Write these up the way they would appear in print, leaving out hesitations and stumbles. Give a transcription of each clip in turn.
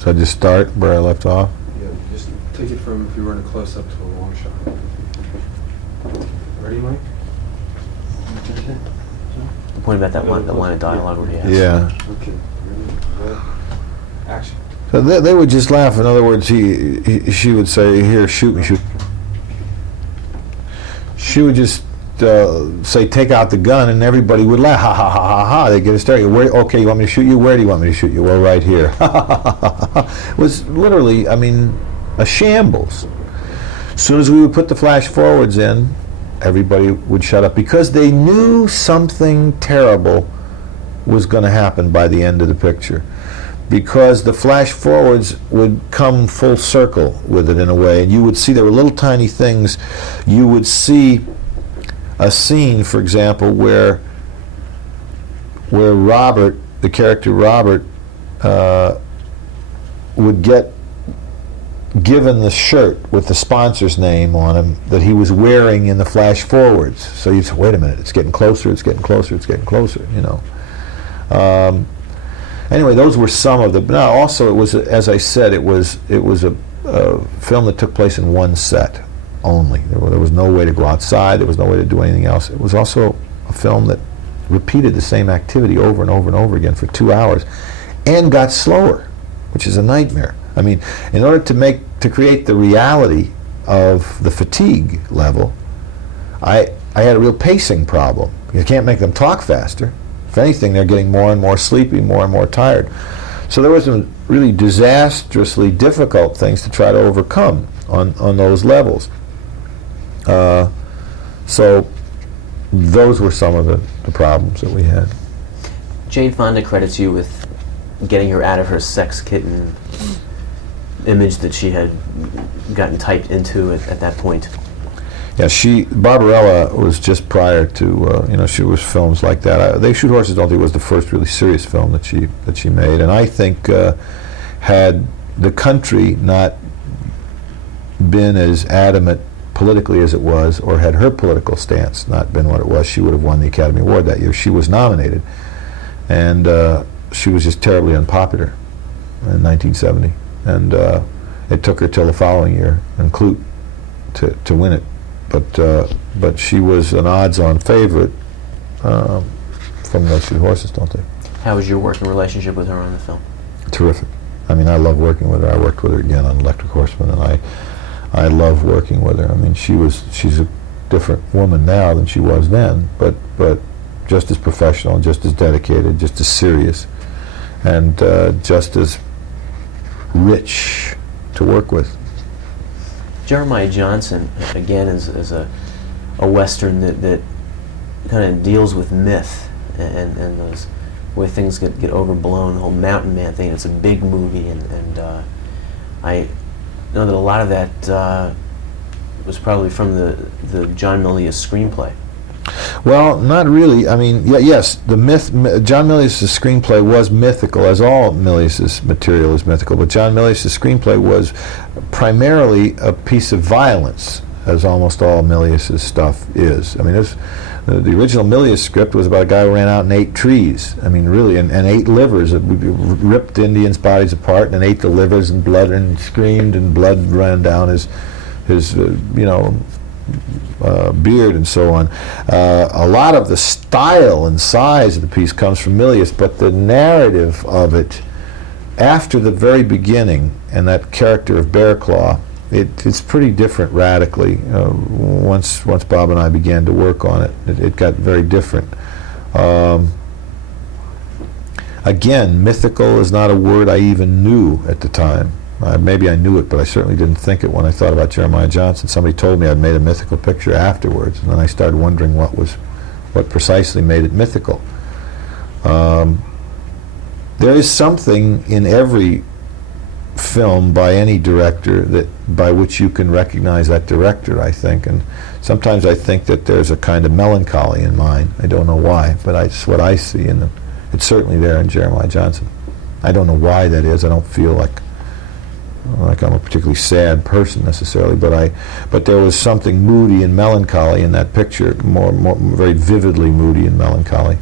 So I just start where I left off? Yeah, just take it from if you were in a close-up to a long shot. Ready, Mike? The point about that line of dialogue where he asks. Yeah. Okay, ready? Action. So they would just laugh. In other words, she would say, "Here, shoot me, shoot." She would just say, "Take out the gun," and everybody would laugh. Ha ha ha ha ha! They get hysterical. Okay, you want me to shoot you? Where do you want me to shoot you? Well, right here. It was literally, I mean, a shambles. As soon as we would put the flash forwards in, everybody would shut up because they knew something terrible was going to happen by the end of the picture. Because the flash forwards would come full circle with it in a way, and you would see there were little tiny things. You would see a scene, for example, where Robert, the character Robert, would get given the shirt with the sponsor's name on him that he was wearing in the flash forwards. So you'd say, wait a minute, it's getting closer, it's getting closer, it's getting closer, you know. Anyway, those were some of the. But now also, it was, as I said, it was a film that took place in one set only. There was no way to go outside. There was no way to do anything else. It was also a film that repeated the same activity over and over and over again for 2 hours, and got slower, which is a nightmare. I mean, in order to create the reality of the fatigue level, I had a real pacing problem. You can't make them talk faster. If anything, they're getting more and more sleepy, more and more tired. So there were some really disastrously difficult things to try to overcome on those levels. So those were some of the problems that we had. Jane Fonda credits you with getting her out of her sex kitten image that she had gotten typed into at that point. Yeah, Barbarella was just prior to, you know, she was films like that. They Shoot Horses Don't They was the first really serious film that she made, and I think had the country not been as adamant politically as it was, or had her political stance not been what it was, she would have won the Academy Award that year. She was nominated, and she was just terribly unpopular in 1970, and it took her till the following year and Clute to win it. But she was an odds-on favorite from those Shoot Horses, Don't They? How was your working relationship with her on the film? Terrific. I mean, I love working with her. I worked with her again on Electric Horseman, and I love working with her. I mean, she's a different woman now than she was then, but just as professional, just as dedicated, just as serious, and just as rich to work with. Jeremiah Johnson, again, is a Western that kind of deals with myth and those where things get overblown, the whole Mountain Man thing. It's a big movie, and I know that a lot of that was probably from the John Milius screenplay. Well, not really. I mean, yes, the John Milius' screenplay was mythical, as all Milius' material is mythical, but John Milius' screenplay was primarily a piece of violence, as almost all Milius' stuff is. I mean, the original Milius script was about a guy who ran out and ate trees. I mean, really, and ate livers. Ripped Indians' bodies apart and ate the livers, and blood, and screamed, and blood ran down his you know, beard and so on. A lot of the style and size of the piece comes from Milius, but the narrative of it, after the very beginning, and that character of Bear Claw, it's pretty different radically. Once Bob and I began to work on it, it got very different. Again, mythical is not a word I even knew at the time. Maybe I knew it, but I certainly didn't think it when I thought about Jeremiah Johnson. Somebody told me I'd made a mythical picture afterwards, and then I started wondering what precisely made it mythical. There is something in every film by any director by which you can recognize that director, I think, and sometimes I think that there's a kind of melancholy in mine. I don't know why, but it's what I see, and it's certainly there in Jeremiah Johnson. I don't know why that is. I don't feel like I'm a particularly sad person necessarily, but there was something moody and melancholy in that picture, more very vividly moody and melancholy.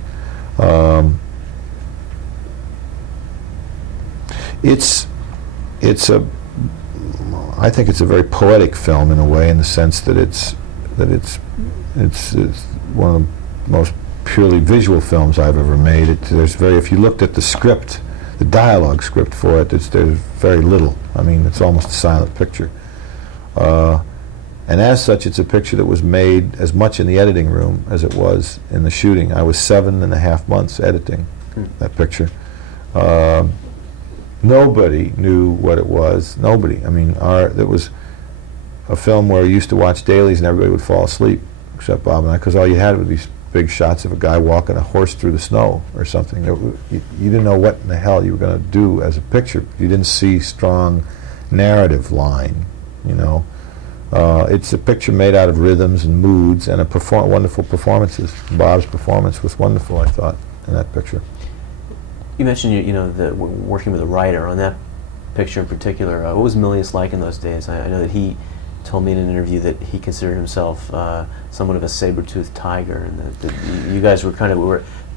it's a, I think it's a very poetic film in a way, in the sense that it's one of the most purely visual films I've ever made. There's very, if you looked at the script, the dialogue script for it, there's very little. I mean, it's almost a silent picture. And as such, it's a picture that was made as much in the editing room as it was in the shooting. I was 7.5 months editing that picture. Nobody knew what it was. Nobody. I mean, it was a film where you used to watch dailies and everybody would fall asleep, except Bob and I, because all you had would be big shots of a guy walking a horse through the snow or something. You didn't know what in the hell you were going to do as a picture. You didn't see strong narrative line, you know. It's a picture made out of rhythms and moods and wonderful performances. Bob's performance was wonderful, I thought, in that picture. You mentioned you know working with a writer on that picture in particular. What was Milius like in those days? I know that he told me in an interview that he considered himself somewhat of a saber-toothed tiger, and that you guys were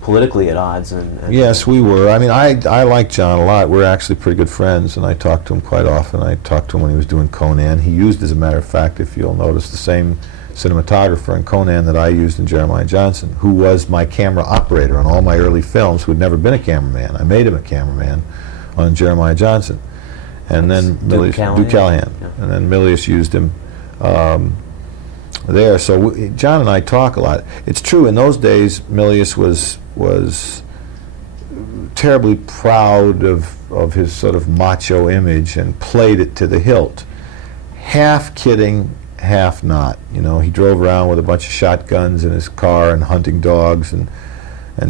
politically at odds. And yes, we were. I mean, I like John a lot. We're actually pretty good friends, and I talk to him quite often. I talked to him when he was doing Conan. He used, as a matter of fact, if you'll notice, the same cinematographer in Conan that I used in Jeremiah Johnson, who was my camera operator on all my early films, who had never been a cameraman. I made him a cameraman on Jeremiah Johnson. And then Duke Callahan. Yeah. And then Milius used him there. So John and I talk a lot. It's true, in those days, Milius was terribly proud of his sort of macho image and played it to the hilt. Half kidding, half not. You know, he drove around with a bunch of shotguns in his car and hunting dogs and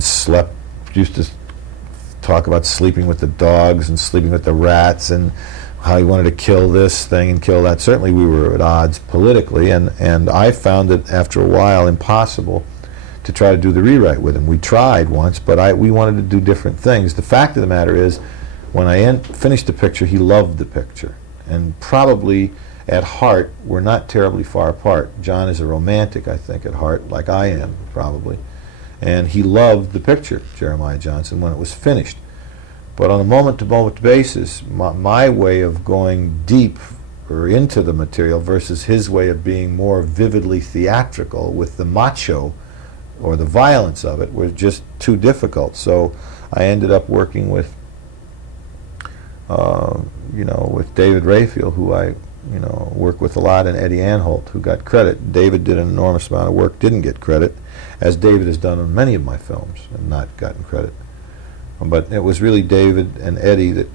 slept, used to talk about sleeping with the dogs and sleeping with the rats and how he wanted to kill this thing and kill that. Certainly we were at odds politically, and I found it after a while impossible to try to do the rewrite with him. We tried once, but we wanted to do different things. The fact of the matter is, when I finished the picture, he loved the picture, and probably at heart we're not terribly far apart. John is a romantic, I think, at heart, like I am, probably. And he loved the picture, Jeremiah Johnson, when it was finished. But on a moment-to-moment basis, my way of going deep or into the material versus his way of being more vividly theatrical with the macho or the violence of it was just too difficult. So I ended up working with, with David Rayfield, who I, work with a lot, and Eddie Anholt, who got credit. David did an enormous amount of work, didn't get credit, as David has done on many of my films and not gotten credit. But it was really David and Eddie that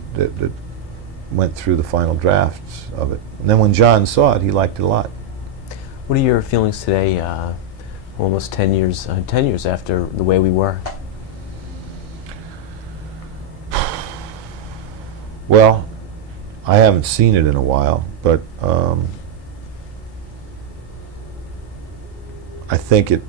went through the final drafts of it. And then when John saw it, he liked it a lot. What are your feelings today, almost 10 years after The Way We Were? Well, I haven't seen it in a while, but I think it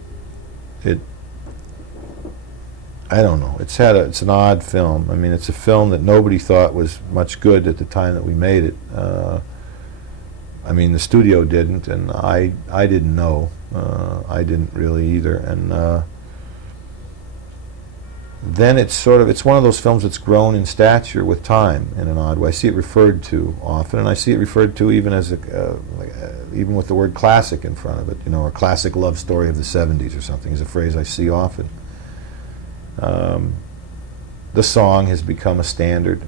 I don't know. It's an odd film. I mean, it's a film that nobody thought was much good at the time that we made it. I mean, the studio didn't, and I didn't know. I didn't really either. And then it's one of those films that's grown in stature with time in an odd way. I see it referred to often, and I see it referred to even as even with the word classic in front of it. A classic love story of the '70s or something is a phrase I see often. The song has become a standard.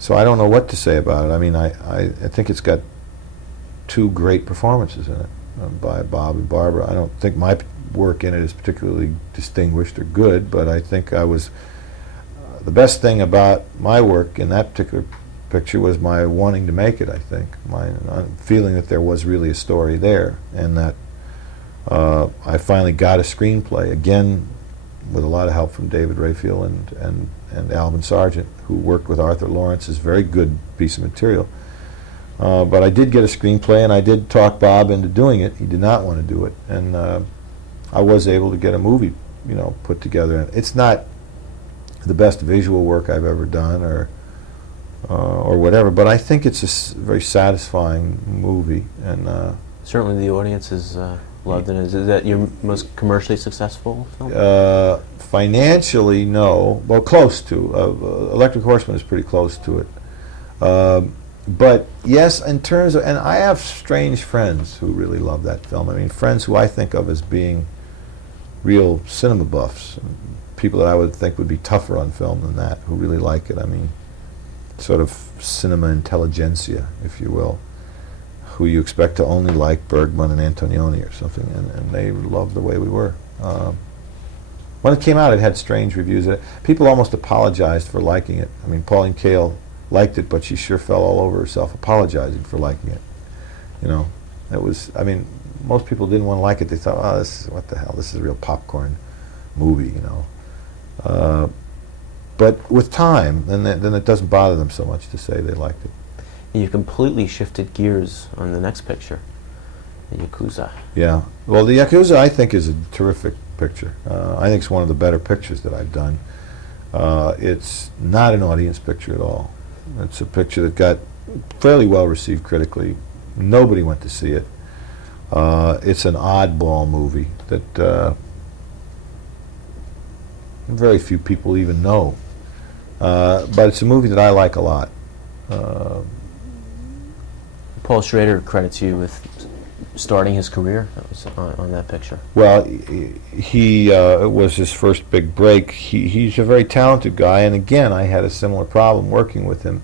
So I don't know what to say about it. I mean, I think it's got two great performances in it by Bob and Barbara. I don't think my work in it is particularly distinguished or good, but I think I was the best thing about my work in that particular picture was my wanting to make it. I think my feeling that there was really a story there, and that I finally got a screenplay, again with a lot of help from David Rayfield and Alvin Sargent, who worked with Arthur Lawrence's very good piece of material. But I did get a screenplay, and I did talk Bob into doing it. He did not want to do it, and I was able to get a movie, put together. It's not the best visual work I've ever done, or whatever, but I think it's a very satisfying movie, and Certainly the audience has loved it. Is that your most commercially successful film? Financially, no. Well, close to. Electric Horseman is pretty close to it. But yes, in terms of, and I have strange friends who really love that film. I mean, friends who I think of as being real cinema buffs, people that I would think would be tougher on film than that, who really like it. I mean, sort of cinema intelligentsia, if you will, who you expect to only like Bergman and Antonioni or something, and they loved the way we were. When it came out, it had strange reviews. People almost apologized for liking it. I mean, Pauline Kael liked it, but she sure fell all over herself apologizing for liking it. You know, it was, I mean, most people didn't want to like it. They thought, oh, this is, what the hell, this is a real popcorn movie, you know. But with time, then it doesn't bother them so much to say they liked it. You completely shifted gears on the next picture, the Yakuza. Yeah. Well, the Yakuza, I think, is a terrific picture. I think it's one of the better pictures that I've done. It's not an audience picture at all. It's a picture that got fairly well received critically. Nobody went to see it. It's an oddball movie that very few people even know. But it's a movie that I like a lot. Paul Schrader credits you with starting his career. That was on that picture. Well, it was his first big break. He's a very talented guy, and again, I had a similar problem working with him.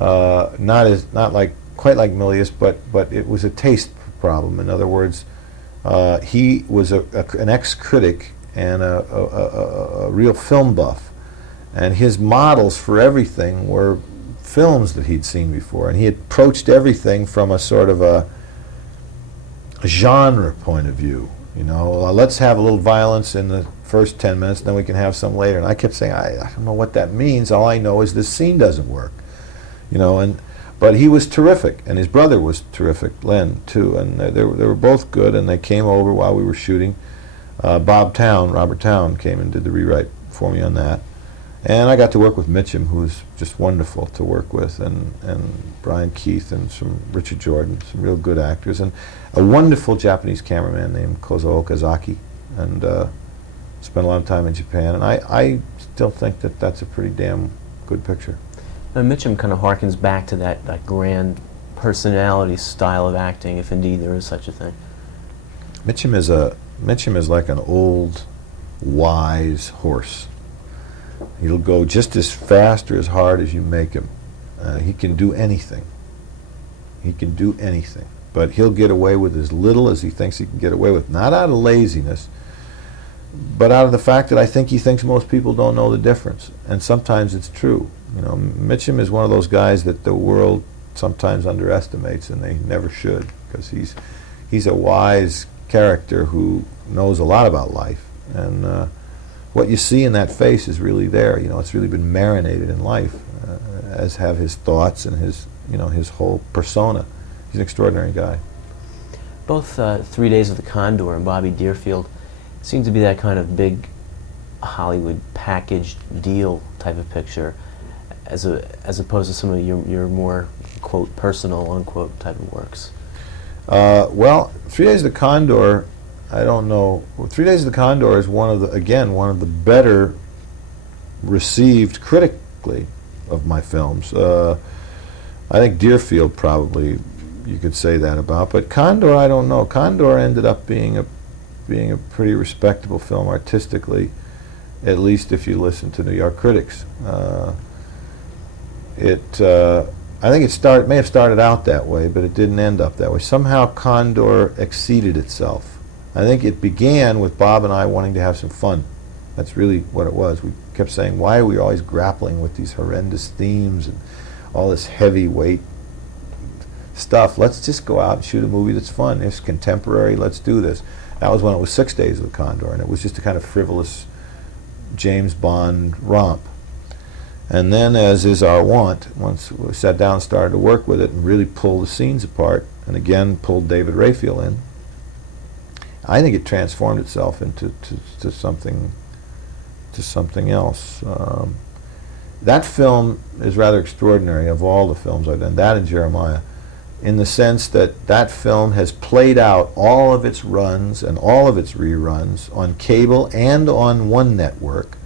Not quite like Milius, but it was a taste problem. In other words, he was an ex-critic and a real film buff, and his models for everything were films that he'd seen before, and he approached everything from a sort of a genre point of view. You know, let's have a little violence in the first 10 minutes, then we can have some later. And I kept saying, I don't know what that means. All I know is this scene doesn't work. You know, but he was terrific, and his brother was terrific, Len, too, and they were both good, and they came over while we were shooting. Robert Town, came and did the rewrite for me on that. And I got to work with Mitchum, who was just wonderful to work with, and Brian Keith and some Richard Jordan, some real good actors, and a wonderful Japanese cameraman named Kozo Okazaki, and spent a lot of time in Japan. And I still think that that's a pretty damn good picture. Now, Mitchum kind of harkens back to that grand personality style of acting, if indeed there is such a thing. Mitchum is like an old, wise horse. He'll go just as fast or as hard as you make him. He can do anything. He can do anything. But he'll get away with as little as he thinks he can get away with. Not out of laziness, but out of the fact that I think he thinks most people don't know the difference. And sometimes it's true. You know, Mitchum is one of those guys that the world sometimes underestimates, and they never should, because he's a wise character who knows a lot about life. And what you see in that face is really there. You know, it's really been marinated in life, as have his thoughts and his whole persona. He's an extraordinary guy. Both 3 Days of the Condor and Bobby Deerfield seem to be that kind of big Hollywood packaged deal type of picture, as opposed to some of your more, quote, personal, unquote, type of works. Well, 3 Days of the Condor, I don't know. 3 Days of the Condor is one of the better received critically of my films. I think Deerfield probably you could say that about, but Condor, I don't know. Condor ended up being a pretty respectable film artistically, at least if you listen to New York critics. I think it may have started out that way, but it didn't end up that way. Somehow Condor exceeded itself. I think it began with Bob and I wanting to have some fun. That's really what it was. We kept saying, why are we always grappling with these horrendous themes and all this heavyweight stuff? Let's just go out and shoot a movie that's fun. It's contemporary, let's do this. That was when it was 6 Days of the Condor, and it was just a kind of frivolous James Bond romp. And then, as is our wont, once we sat down and started to work with it and really pull the scenes apart, and again pulled David Raphael in, I think it transformed itself into something else. That film is rather extraordinary of all the films I've done. That and Jeremiah. in the sense that that film has played out all of its runs and all of its reruns on cable and on one network,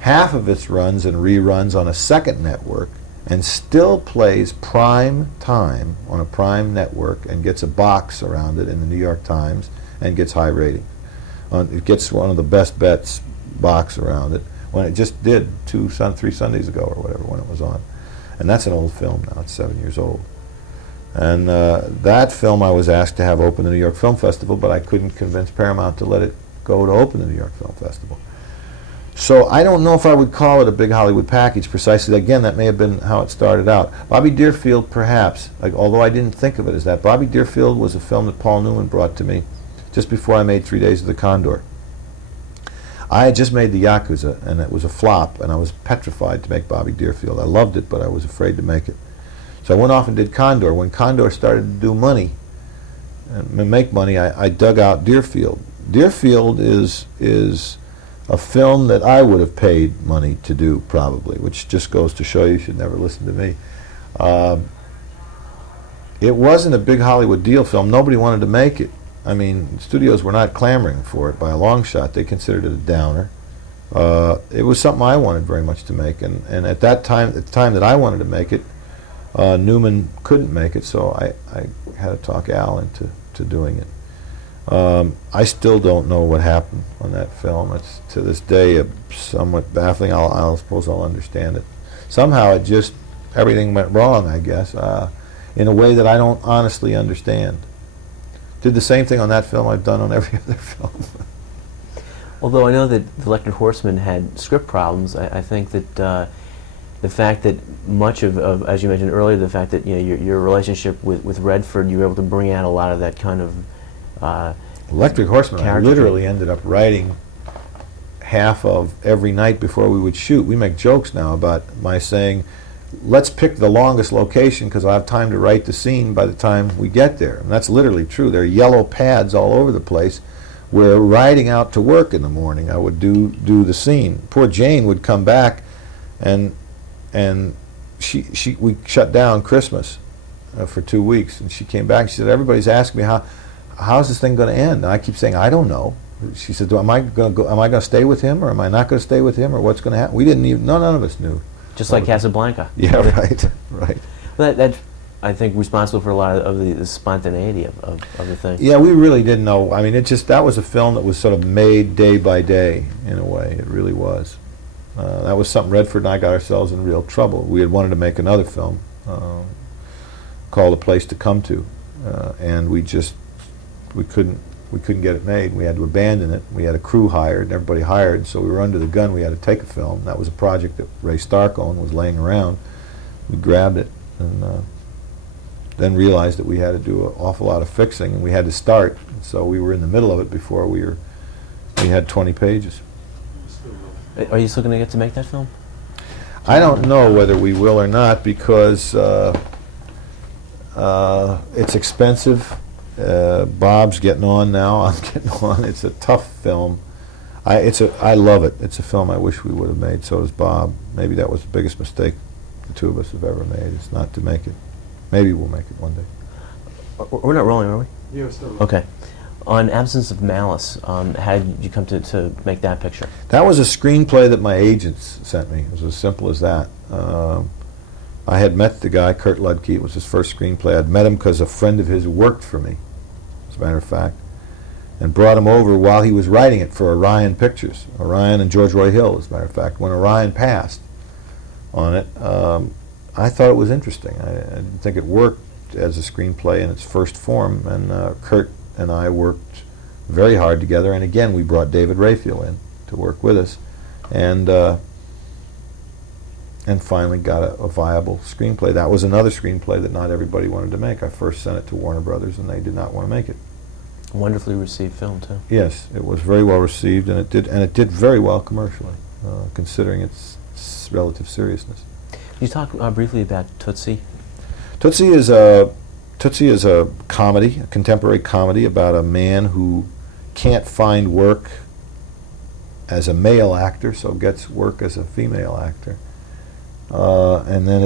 half of its runs and reruns on a second network, and still plays prime time on a prime network and gets a box around it in the New York Times and gets high ratings. It gets one of the best bets box around it, when it just did 3 Sundays ago or whatever when it was on. And that's an old film now, it's 7 years old. And that film I was asked to have open the New York Film Festival, but I couldn't convince Paramount to let it go to open the New York Film Festival. So I don't know if I would call it a big Hollywood package precisely. Again, that may have been how it started out. Bobby Deerfield, perhaps, although I didn't think of it as that. Bobby Deerfield was a film that Paul Newman brought to me just before I made 3 Days of the Condor. I had just made the Yakuza, and it was a flop, and I was petrified to make Bobby Deerfield. I loved it, but I was afraid to make it. So I went off and did Condor. When Condor started to do money, and make money, I dug out Deerfield. Deerfield is a film that I would have paid money to do, probably, which just goes to show you should never listen to me. It wasn't a big Hollywood deal film. Nobody wanted to make it. I mean, studios were not clamoring for it by a long shot. They considered it a downer. It was something I wanted very much to make, and at that time, at the time that I wanted to make it, Newman couldn't make it, so I had to talk Al into doing it. I still don't know what happened on that film. It's to this day somewhat baffling. I suppose I'll understand it. Somehow it just, everything went wrong, I guess, in a way that I don't honestly understand. Did the same thing on that film I've done on every other film. Although I know that The Electric Horseman had script problems, I think that the fact that much of, as you mentioned earlier, the fact that your relationship with Redford, you were able to bring out a lot of that kind of Electric Horseman, I literally ended up writing half of every night before we would shoot. We make jokes now about my saying, let's pick the longest location because I'll have time to write the scene by the time we get there. And that's literally true. There are yellow pads all over the place. Where riding out to work in the morning, I would do the scene. Poor Jane would come back, and we shut down Christmas for 2 weeks, and she came back. She said, "Everybody's asking me how's this thing going to end?" And I keep saying, "I don't know." She said, "Am I going to stay with him, or am I not going to stay with him, or what's going to happen?" We didn't even. None of us knew. Just like Casablanca. Yeah, right, right. Well, that's, I think, responsible for a lot of the spontaneity of the thing. Yeah, we really didn't know. I mean, that was a film that was sort of made day by day, in a way. It really was. That was something Redford and I got ourselves in real trouble. We had wanted to make another film called A Place to Come To, and we couldn't get it made. We had to abandon it. We had a crew hired, and everybody hired, so we were under the gun. We had to take a film. That was a project that Ray Stark owned, was laying around. We grabbed it, and then realized that we had to do an awful lot of fixing, and we had to start. So we were in the middle of it before we had 20 pages. Are you still going to get to make that film? I don't know whether we will or not, because it's expensive. Bob's getting on now. I'm getting on. It's a tough film. I love it. It's a film I wish we would have made. So does Bob. Maybe that was the biggest mistake the two of us have ever made, is not to make it. Maybe we'll make it one day. We're not rolling, are we? Yeah, we're still. Okay. On Absence of Malice, how did you come to make that picture? That was a screenplay that my agents sent me. It was as simple as that. I had met the guy, Kurt Ludke. It was his first screenplay. I'd met him because a friend of his worked for me, as a matter of fact, and brought him over while he was writing it for Orion Pictures. Orion and George Roy Hill, as a matter of fact. When Orion passed on it, I thought it was interesting. I didn't think it worked as a screenplay in its first form, and Kurt and I worked very hard together, and again we brought David Raphael in to work with us, and finally got a viable screenplay. That was another screenplay that not everybody wanted to make. I first sent it to Warner Brothers, and they did not want to make it. Wonderfully received film, too. Yes, it was very well received, and it did very well commercially, considering its relative seriousness. Can you talk briefly about Tootsie? Tootsie is a comedy, a contemporary comedy about a man who can't find work as a male actor, so gets work as a female actor. And then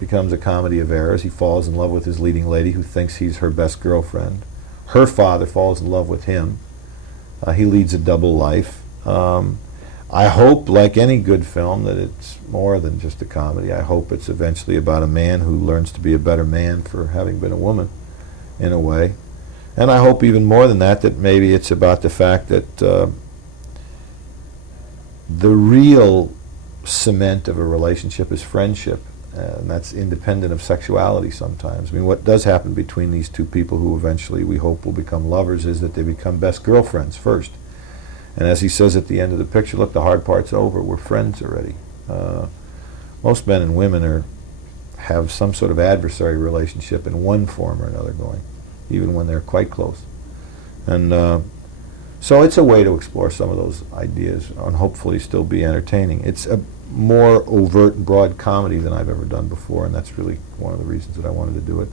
becomes a comedy of errors. He falls in love with his leading lady who thinks he's her best girlfriend. Her father falls in love with him. He leads a double life. I hope, like any good film, that it's more than just a comedy. I hope it's eventually about a man who learns to be a better man for having been a woman, in a way. And I hope even more than that, that maybe it's about the fact that the real cement of a relationship is friendship, and that's independent of sexuality sometimes. I mean, what does happen between these two people who eventually we hope will become lovers is that they become best girlfriends first. And as he says at the end of the picture, look, the hard part's over, we're friends already. Most men and women have some sort of adversary relationship in one form or another going, even when they're quite close. And so it's a way to explore some of those ideas and hopefully still be entertaining. It's a more overt and broad comedy than I've ever done before, and that's really one of the reasons that I wanted to do it.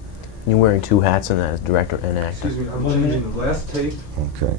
You're wearing two hats in that, as director and actor. Excuse me, I'm changing the last tape. Okay.